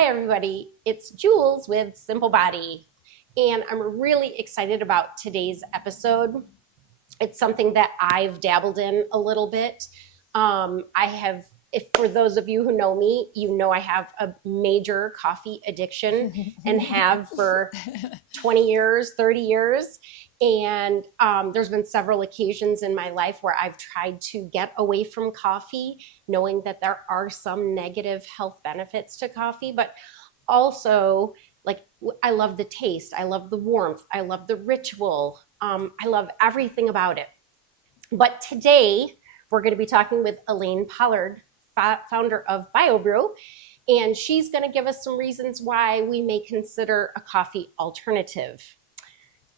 Hi everybody, it's Jules with Simple Body, and I'm really excited about today's episode. It's something that I've dabbled in a little bit. If for those of you who know me, you know I have a major coffee addiction and have for 20 years, 30 years. And there's been several occasions in my life where I've tried to get away from coffee, knowing that there are some negative health benefits to coffee, but also like I love the taste, I love the warmth, I love the ritual, I love everything about it. But today we're going to be talking with Elena Pollard, founder of BioBru, and she's going to give us some reasons why we may consider a coffee alternative.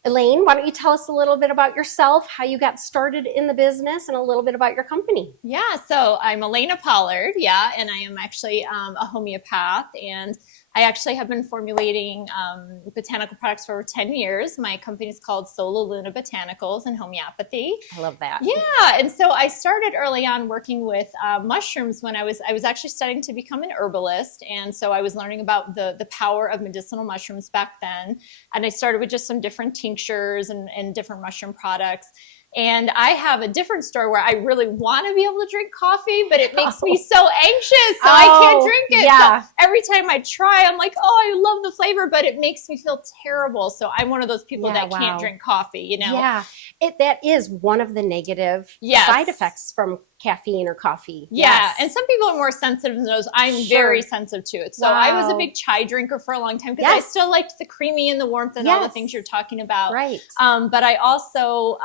Elaine, why don't you tell us a little bit about yourself, how you got started in the business, and a little bit about your company? Yeah, so I'm Elena Pollard, and I am actually a homeopath, and I actually have been formulating botanical products for over 10 years. My company is called Sola Luna Botanicals and Homeopathy. I love that. Yeah, and so I started early on working with mushrooms when I was actually studying to become an herbalist, and so I was learning about the power of medicinal mushrooms back then, and I started with just some different tinctures and different mushroom products. And I have a different story where I really want to be able to drink coffee, but it makes me so anxious, so I can't drink it. Yeah. So every time I try, I'm like, oh, I love the flavor, but it makes me feel terrible. So I'm one of those people that can't drink coffee, you know? Yeah, that is one of the negative side effects from caffeine or coffee. Yeah, and some people are more sensitive than those. I'm very sensitive to it. So I was a big chai drinker for a long time because I still liked the creamy and the warmth and all the things you're talking about. Right. But I also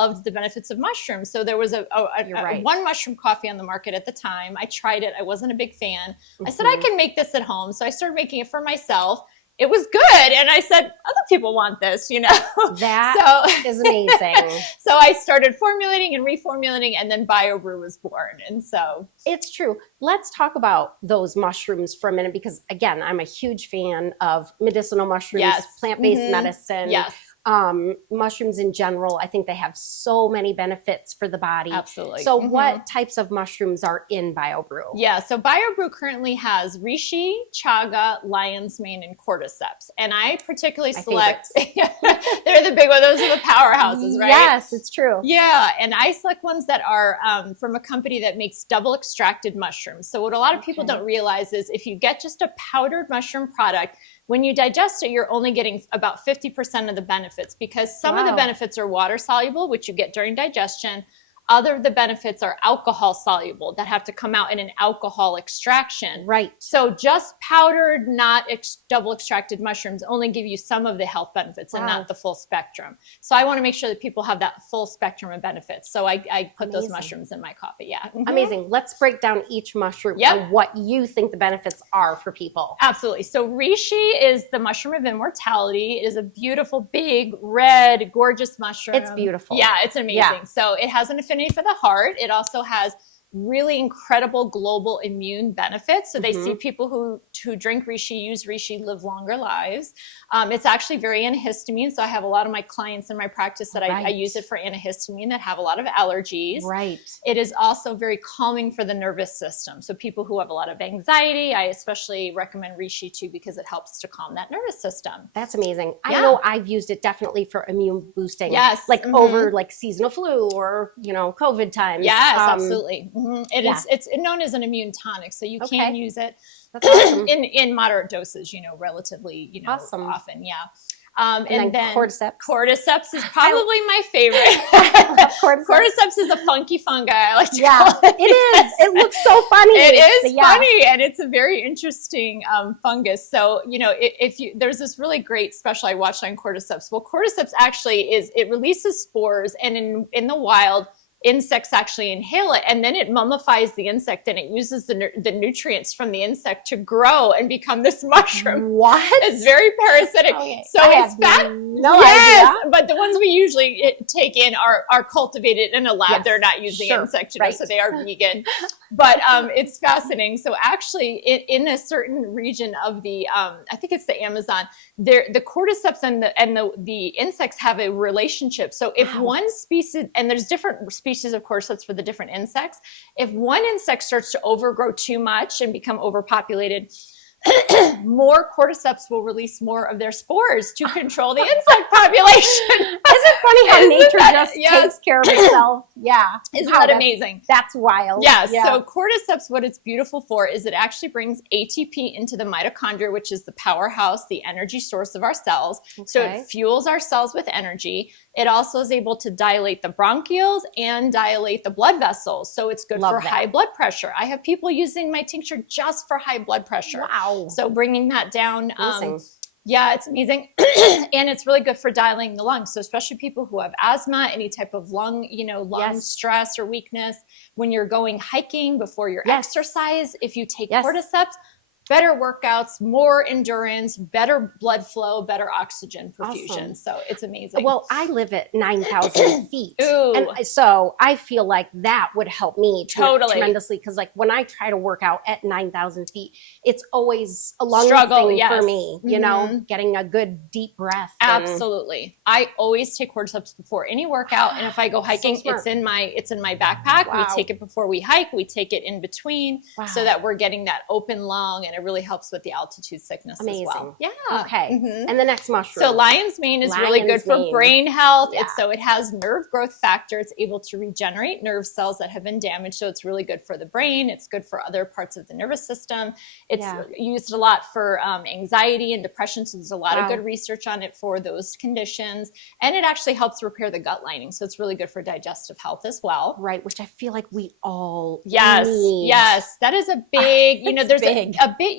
loved the benefits of mushrooms. So there was one mushroom coffee on the market at the time. I tried it. I wasn't a big fan. I said, I can make this at home. So I started making it for myself. It was good. And I said, other people want this, you know? That is amazing. So I started formulating and reformulating, and then BioBru was born. And so it's true. Let's talk about those mushrooms for a minute, because again, I'm a huge fan of medicinal mushrooms, plant-based medicine. Mushrooms in general, I think they have so many benefits for the body. Absolutely. So what types of mushrooms are in BioBru? Yeah, so BioBru currently has reishi, chaga, lion's mane, and cordyceps. And I particularly select, they're the big ones, those are the powerhouses, right? Yes, it's true. Yeah, and I select ones that are from a company that makes double extracted mushrooms. So what a lot of people don't realize is if you get just a powdered mushroom product, when you digest it, you're only getting about 50% of the benefits, because some of the benefits are water soluble, which you get during digestion. Other of the benefits are alcohol soluble that have to come out in an alcohol extraction. Right. So just powdered, not double extracted mushrooms only give you some of the health benefits and not the full spectrum. So I want to make sure that people have that full spectrum of benefits. So I put those mushrooms in my coffee. Yeah. Amazing. Let's break down each mushroom and what you think the benefits are for people. Absolutely. So reishi is the mushroom of immortality. It is a beautiful, big, red, gorgeous mushroom. It's beautiful. Yeah, it's amazing. Yeah. So it has an affinity for the heart. It also has really incredible global immune benefits. So they see people who drink reishi, use reishi, live longer lives. It's actually very antihistamine. So I have a lot of my clients in my practice that I use it for antihistamine that have a lot of allergies. Right. It is also very calming for the nervous system. So people who have a lot of anxiety, I especially recommend reishi too, because it helps to calm that nervous system. That's amazing. I know I've used it definitely for immune boosting. Yes. Like over like seasonal flu or, you know, COVID times. Yes, absolutely. It's known as an immune tonic, so you can use it in moderate doses, you know, relatively, you know, often. Yeah. And then cordyceps is probably my favorite. Cordyceps is a funky fungi, I like to call it. It is. It looks so funny. It is funny, and it's a very interesting fungus. So, you know, there's this really great special I watched on cordyceps. Well, cordyceps actually it releases spores, and in the wild, insects actually inhale it, and then it mummifies the insect, and it uses the nutrients from the insect to grow and become this mushroom. What? It's very parasitic. Okay. So it's fat. No idea. But the ones we usually take in are cultivated in a lab. Yes, they're not using insects, you know, so they are vegan. But it's fascinating. So actually, in a certain region of the, I think it's the Amazon, the cordyceps and the insects have a relationship. So if one species, and there's different species of cordyceps for the different insects, if one insect starts to overgrow too much and become overpopulated, more cordyceps will release more of their spores to control the insect population. Isn't it funny how nature just takes care of itself? Yeah. Isn't that amazing? That's wild. Yeah. So cordyceps, what it's beautiful for is it actually brings ATP into the mitochondria, which is the powerhouse, the energy source of our cells. Okay. So it fuels our cells with energy. It also is able to dilate the bronchioles and dilate the blood vessels. So it's good for high blood pressure. I have people using my tincture just for high blood pressure. Wow. So bringing that down. Yeah, it's amazing. And it's really good for dilating the lungs. So especially people who have asthma, any type of lung stress or weakness, when you're going hiking before your exercise, if you take cordyceps, better workouts, more endurance, better blood flow, better oxygen perfusion. Awesome. So it's amazing. Well, I live at 9,000 feet. Ooh. And so I feel like that would help me tremendously. Because like when I try to work out at 9,000 feet, it's always a long thing for me, you know, getting a good deep breath. Absolutely. I always take cordyceps before any workout. And if I go hiking, it's in my backpack. Wow. We take it before we hike. We take it in between so that we're getting that open lung, and it really helps with the altitude sickness as well. Yeah. Okay. And the next mushroom. So lion's mane is really good for brain health. Yeah. So it has nerve growth factor. It's able to regenerate nerve cells that have been damaged. So it's really good for the brain. It's good for other parts of the nervous system. It's used a lot for anxiety and depression. So there's a lot of good research on it for those conditions. And it actually helps repair the gut lining. So it's really good for digestive health as well. Right. Which I feel like we all need. Yes. That is a big, there's a big,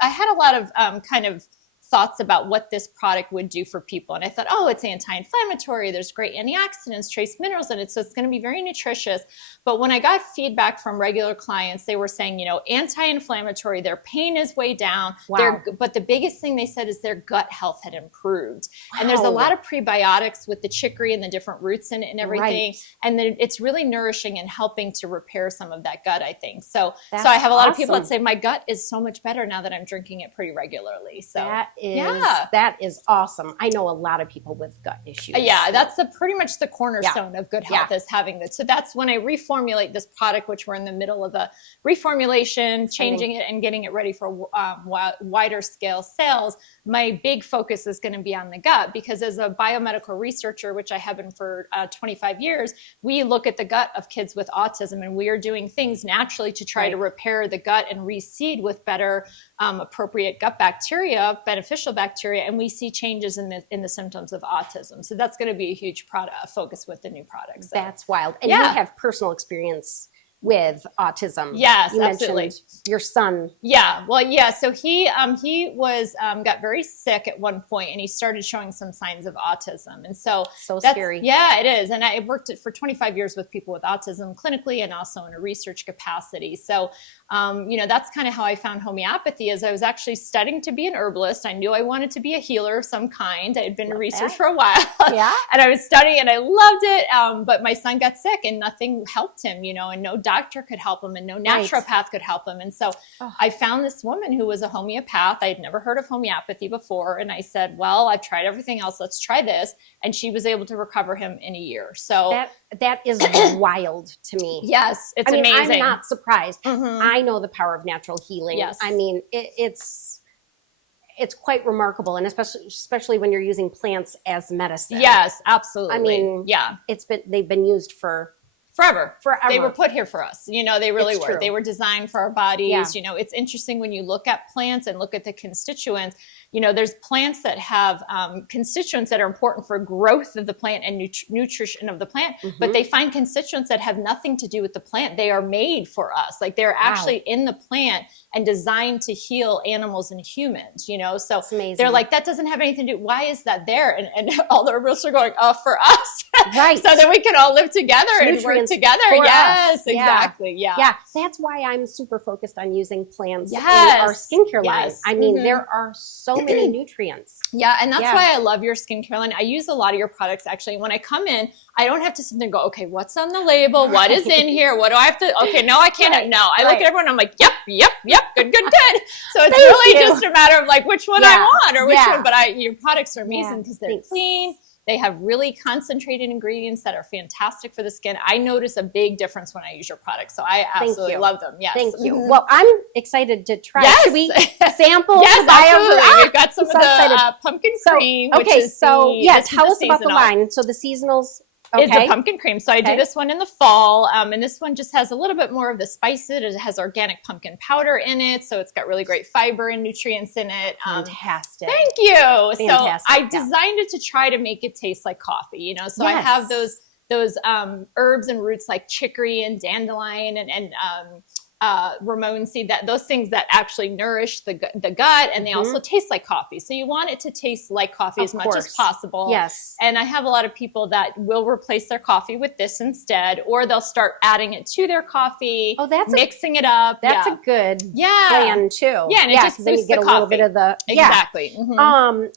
I had a lot of kind of thoughts about what this product would do for people. And I thought, oh, it's anti-inflammatory. There's great antioxidants, trace minerals in it. So it's going to be very nutritious. But when I got feedback from regular clients, they were saying, anti-inflammatory, their pain is way down. Wow. But the biggest thing they said is their gut health had improved. Wow. And there's a lot of prebiotics with the chicory and the different roots in it and everything. Right. And then it's really nourishing and helping to repair some of that gut, I think. So I have a lot of people that say, my gut is so much better now that I'm drinking it pretty regularly. So that is awesome. I know a lot of people with gut issues. Yeah, that's pretty much the cornerstone of good health is having that. So that's when I reformulate this product, which we're in the middle of a reformulation, changing it and getting it ready for wider scale sales. My big focus is going to be on the gut, because as a biomedical researcher, which I have been for 25 years, we look at the gut of kids with autism, and we are doing things naturally to try to repair the gut and reseed with better appropriate gut bacteria, beneficial bacteria, and we see changes in the symptoms of autism. So that's going to be a huge focus with the new products. So. That's wild. And you have personal experience with autism. Yes, you absolutely. Your son. Yeah. Well, yeah. So he was got very sick at one point, and he started showing some signs of autism. And so scary. Yeah, it is. And I worked for 25 years with people with autism clinically and also in a research capacity. So, that's kind of how I found homeopathy. As I was actually studying to be an herbalist, I knew I wanted to be a healer of some kind. I had been in research for a while. Yeah. And I was studying and I loved it. But my son got sick and nothing helped him, and no doctor could help him and no naturopath could help him. And so I found this woman who was a homeopath. I had never heard of homeopathy before. And I said, well, I've tried everything else. Let's try this. And she was able to recover him in a year. So that is wild to me. Yes. It's amazing. I'm not surprised. Mm-hmm. I know the power of natural healing. Yes. I mean, it's quite remarkable, and especially when you're using plants as medicine. Yes, absolutely. I mean, they've been used for forever. They were put here for us. They really were. True. They were designed for our bodies. Yeah. It's interesting when you look at plants and look at the constituents. There's plants that have constituents that are important for growth of the plant and nutrition of the plant, but they find constituents that have nothing to do with the plant. They are made for us. Like they're actually in the plant and designed to heal animals and humans, So they're like, that doesn't have anything to do. Why is that there? And all the herbalists are going, for us. Right. So that we can all live together and work together. Yes, us. Exactly. Yeah. Yeah. That's why I'm super focused on using plants in our skincare line. I mean, there are so many nutrients. Yeah. And that's why I love your skincare line. I use a lot of your products actually. When I come in, I don't have to sit there and go, okay, what's on the label? What is in here? What do I have to, okay, no, I can't. No, I look at everyone. I'm like, yep. Good. So it's really just a matter of like which one I want or which one, but your products are amazing because they're clean. They have really concentrated ingredients that are fantastic for the skin. I notice a big difference when I use your products. So I absolutely love them. Yes. Thank you. Well, I'm excited to try. Yes. Should we sample Yes, the BioBru? absolutely. We've got some of the excited. pumpkin cream. Okay, which is so this is tell the us about the seasonal. line. So the seasonals. Is the Okay. pumpkin cream. So I do this one in the fall, and this one just has a little bit more of the spices. It has organic pumpkin powder in it, so it's got really great fiber and nutrients in it. Fantastic. Thank you. Fantastic. So I designed it to try to make it taste like coffee, you know. So I have those herbs and roots like chicory and dandelion and Ramon seed, that those things that actually nourish the gut, and they also taste like coffee. So you want it to taste like coffee as much as possible. Yes. And I have a lot of people that will replace their coffee with this instead, or they'll start adding it to their coffee. Oh, that's mixing it up. That's a good plan too. Yeah, and it just then you boosts get the a little coffee. bit of the Exactly.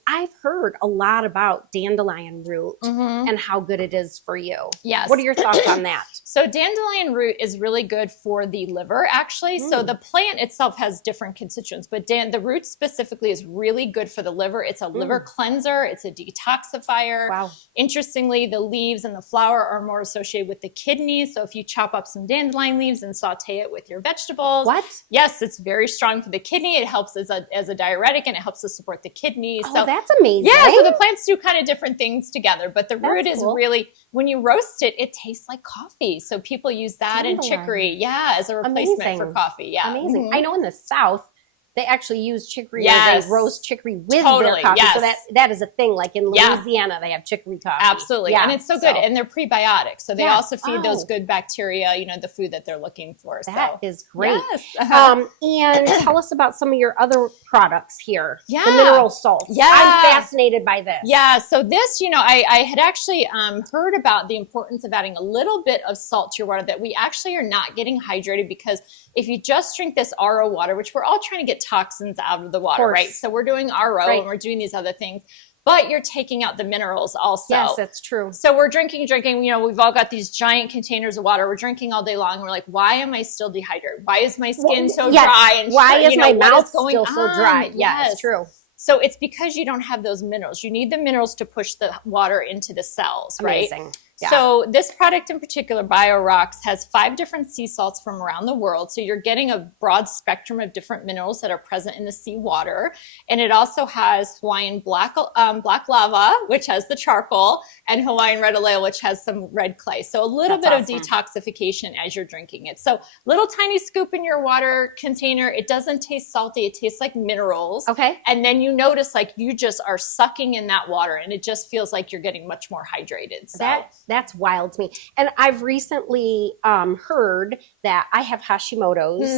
I've heard a lot about dandelion root and how good it is for you. Yes. What are your thoughts on that? So dandelion root is really good for the liver, actually. So the plant itself has different constituents, but the root specifically is really good for the liver. It's a liver cleanser. It's a detoxifier. Wow. Interestingly, the leaves and the flower are more associated with the kidneys. So if you chop up some dandelion leaves and saute it with your vegetables. What? Yes, it's very strong for the kidney. It helps as a diuretic, and it helps to support the kidneys. Oh, so that's amazing. yeah, so the plants do kind of different things together, but the root is cool. really, when you roast it, it tastes like coffee. So people use that and Dandelion. chicory, as a replacement for coffee. Yeah. Amazing. I know in the South, they actually use chicory, or Yes. they roast chicory with their Totally, coffee. yes. So that is a thing. Like in Louisiana, they have chicory coffee. Absolutely. Yeah, And it's so good. And they're prebiotics. So they Yeah. also feed those good bacteria, the food that they're looking for. That is great. Yes. And tell us about some of your other products here. Yeah. The mineral salts. Yeah. I'm fascinated by this. Yeah, so this, I had actually heard about the importance of adding a little bit of salt to your water, that we actually are not getting hydrated, because if you just drink this RO water, which we're all trying to get toxins out of the water, right? So we're doing RO and we're doing these other things, but you're taking out the minerals also. Yes, that's true. So we're drinking, we've all got these giant containers of water. We're drinking all day long. And we're like, why am I still dehydrated? Why is my skin so dry? And why is my mouth going still so dry? Yeah, it's true. So it's because you don't have those minerals. You need the minerals to push the water into the cells, right? Amazing. Yeah. So this product in particular, BioRocks, has 5 different sea salts from around the world. So you're getting a broad spectrum of different minerals that are present in the seawater. And it also has Hawaiian black lava, which has the charcoal, and Hawaiian red oil, which has some red clay. So a little bit of detoxification as you're drinking it. So little tiny scoop in your water container. It doesn't taste salty. It tastes like minerals. Okay. And then you notice like you just are sucking in that water, and it just feels like you're getting much more hydrated. So that's wild to me. And I've recently heard that I have Hashimoto's,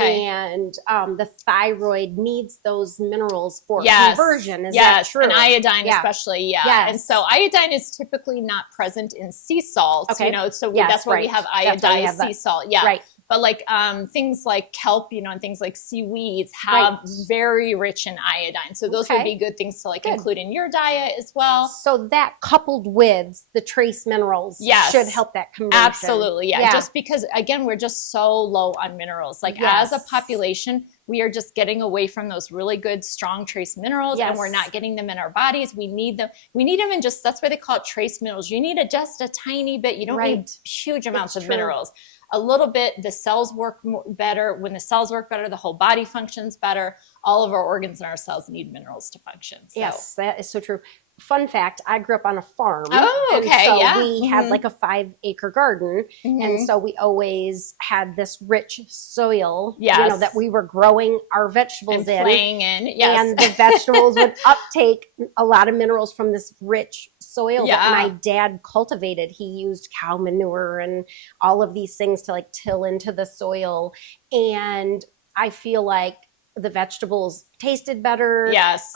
and the thyroid needs those minerals for conversion. Is that true? And iodine especially, And so iodine is typically not present in sea salts, so that's why we have iodized sea salt. Yeah. Right. But like things like kelp, and things like seaweeds have very rich in iodine. So those would be good things to include in your diet as well. So that coupled with the trace minerals should help that conversion. Absolutely. Yeah. Just because, again, we're just so low on minerals. As a population, we are just getting away from those really good, strong trace minerals, and we're not getting them in our bodies. We need them. We need them in that's why they call it trace minerals. You need just a tiny bit. You don't need huge amounts of minerals. A little bit, the cells work better. When the cells work better, the whole body functions better. All of our organs and our cells need minerals to function. So. Yes, that is so true. Fun fact, I grew up on a farm. Oh, okay, and so we had like a 5-acre garden. And so we always had this rich soil, that we were growing our vegetables and playing in. And the vegetables would uptake a lot of minerals from this rich soil that my dad cultivated. He used cow manure and all of these things to till into the soil. And I feel like the vegetables tasted better. Yes.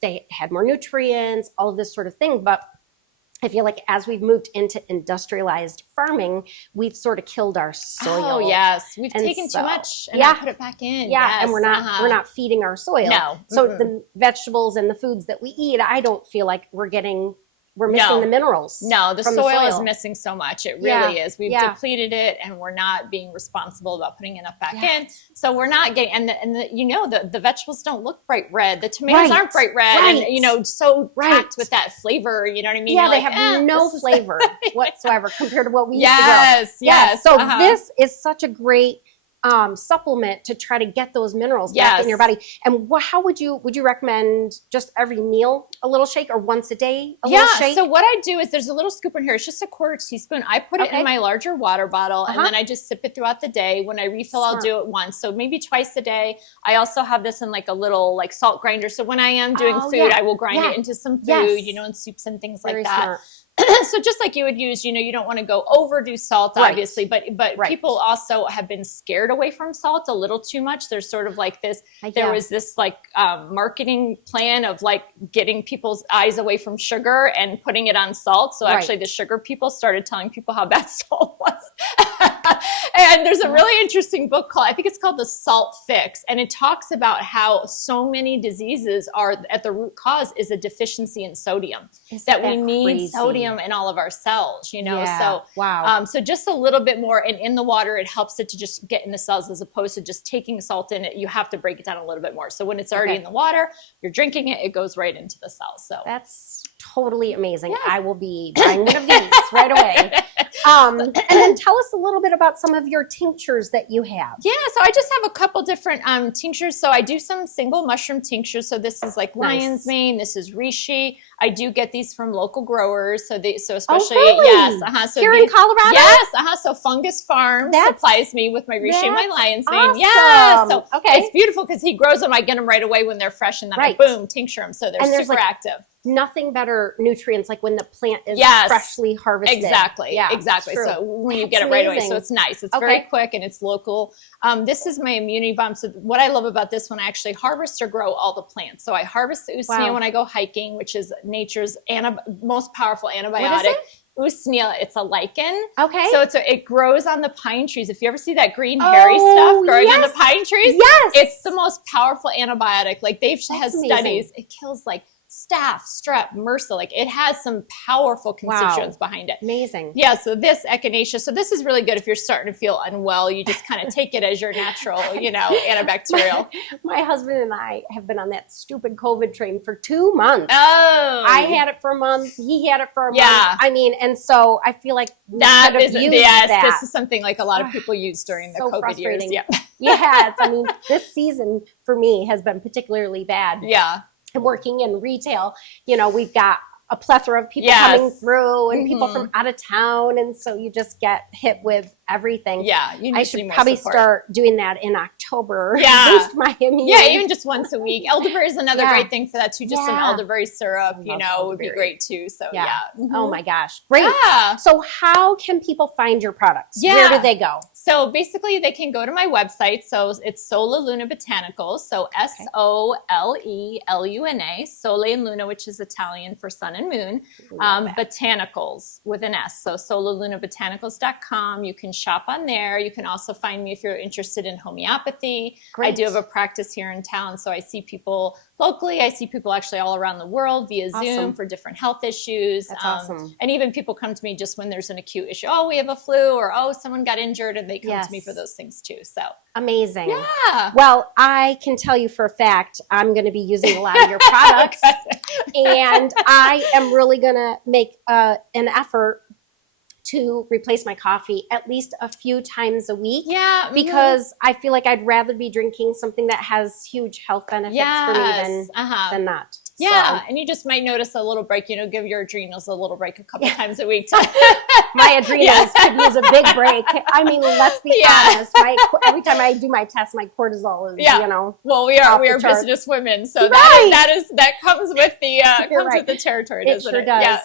They had more nutrients, all of this sort of thing. But I feel like as we've moved into industrialized farming, we've sort of killed our soil. Oh, yes. We've taken too much and not put it back in. Yeah, and we're not feeding our soil. No. So the vegetables and the foods that we eat, I don't feel like we're getting we're missing the minerals. No, the from soil is missing so much. It really is. We've Yeah. depleted it, and we're not being responsible about putting enough back Yeah. in. So we're not getting, the vegetables don't look bright red. The tomatoes aren't bright red, and so packed with that flavor. You know what I mean? Yeah, You're they like, have no flavor whatsoever compared to what we used to grow. Yes. So this is such a great supplement to try to get those minerals back in your body. And how would you recommend just every meal a little shake, or once a day a little shake? So what I do is there's a little scoop in here. It's just a quarter teaspoon. I put it in my larger water bottle, and then I just sip it throughout the day. When I refill, I'll do it once. So maybe twice a day. I also have this in like a little like salt grinder. So when I am doing food, I will grind it into some food, and soups and things like that. Smart. So just like you would use, you don't want to go overdo salt, obviously, but people also have been scared away from salt a little too much. There's sort of like this, there was this like marketing plan of like getting people's eyes away from sugar and putting it on salt. So actually the sugar people started telling people how bad salt was. And there's a really interesting book I think it's called The Salt Fix. And it talks about how so many diseases are at the root cause is a deficiency in sodium. That we need sodium in all of our cells, So, so just a little bit more, and in the water, it helps it to just get in the cells as opposed to just taking salt in it. You have to break it down a little bit more. So when it's already in the water, you're drinking it, it goes right into the cells. So that's totally amazing. Yes. I will be buying one of these right away. And then tell us a little bit about some of your tinctures that you have. Yeah, so I just have a couple different tinctures. So I do some single mushroom tinctures. So this is like lion's mane. This is reishi. I do get these from local growers. So especially So here in Colorado. Yes. So Fungus Farm supplies me with my reishi and my lion's mane. Awesome. Yeah. So it's beautiful because he grows them. I get them right away when they're fresh, and then I boom tincture them. So they're super active. Nothing better nutrients like when the plant is freshly harvested. Exactly. So when you get it right away, so it's nice. It's very quick and it's local. This is my immunity bomb. So what I love about this one, I actually harvest or grow all the plants. So I harvest the usnea when I go hiking, which is nature's most powerful antibiotic. What is it? Usnea, it's a lichen. Okay. So it grows on the pine trees. If you ever see that green hairy stuff growing on the pine trees, it's the most powerful antibiotic. Like has studies, it kills like staph, strep, MRSA, like it has some powerful constituents behind it. Amazing. Yeah, so this echinacea, so this is really good if you're starting to feel unwell. You just kind of take it as your natural, antibacterial. My husband and I have been on that stupid COVID train for 2 months. Oh. I had it for a month. He had it for a month. I mean, and so I feel like this is something like a lot of people use during the COVID years. Yeah. Yes. I mean, this season for me has been particularly bad. Yeah. Working in retail, we've got a plethora of people coming through and people from out of town. And so you just get hit with everything. Yeah. I should probably start doing that in October. Yeah. Boost my immunity. Yeah, even just once a week. Elderberry is another great thing for that too. Just some elderberry syrup, would be great too. So Oh my gosh. Great. Yeah. So how can people find your products? Where do they go? So basically they can go to my website. So it's Sole Luna Botanicals. So SOLELUNA, Sole and Luna, which is Italian for sun and moon. Botanicals with an S. So SoleLunaBotanicals.com. You can shop on there. You can also find me if you're interested in homeopathy. Great. I do have a practice here in town. So I see people locally. I see people actually all around the world via Zoom for different health issues. That's awesome. And even people come to me just when there's an acute issue. Oh, we have a flu, or oh, someone got injured, and they come to me for those things too. So amazing. Yeah. Well, I can tell you for a fact, I'm going to be using a lot of your products, and I am really going to make an effort to replace my coffee at least a few times a week. Yeah. Because I feel like I'd rather be drinking something that has huge health benefits for me than not. Yeah. And you just might notice a little break, give your adrenals a little break a couple times a week. My adrenals could use a big break. I mean, let's be honest. Every time I do my test, my cortisol is, Well, we are business women. So that comes with the with the territory, doesn't it? Does. Yeah.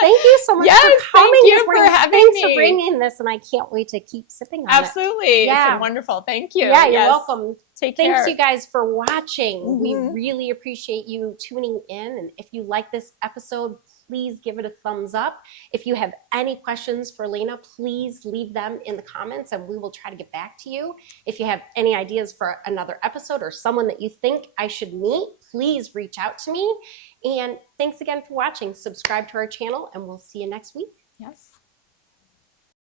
Thank you so much for coming. Thank you for having me. Thanks for bringing this, and I can't wait to keep sipping on it. Absolutely. It's been wonderful. Thank you. Yeah, you're welcome. Take care. Thanks, you guys, for watching. We really appreciate you tuning in, and if you like this episode, please give it a thumbs up. If you have any questions for Elena, please leave them in the comments and we will try to get back to you. If you have any ideas for another episode or someone that you think I should meet, please reach out to me. And thanks again for watching. Subscribe to our channel and we'll see you next week. Yes.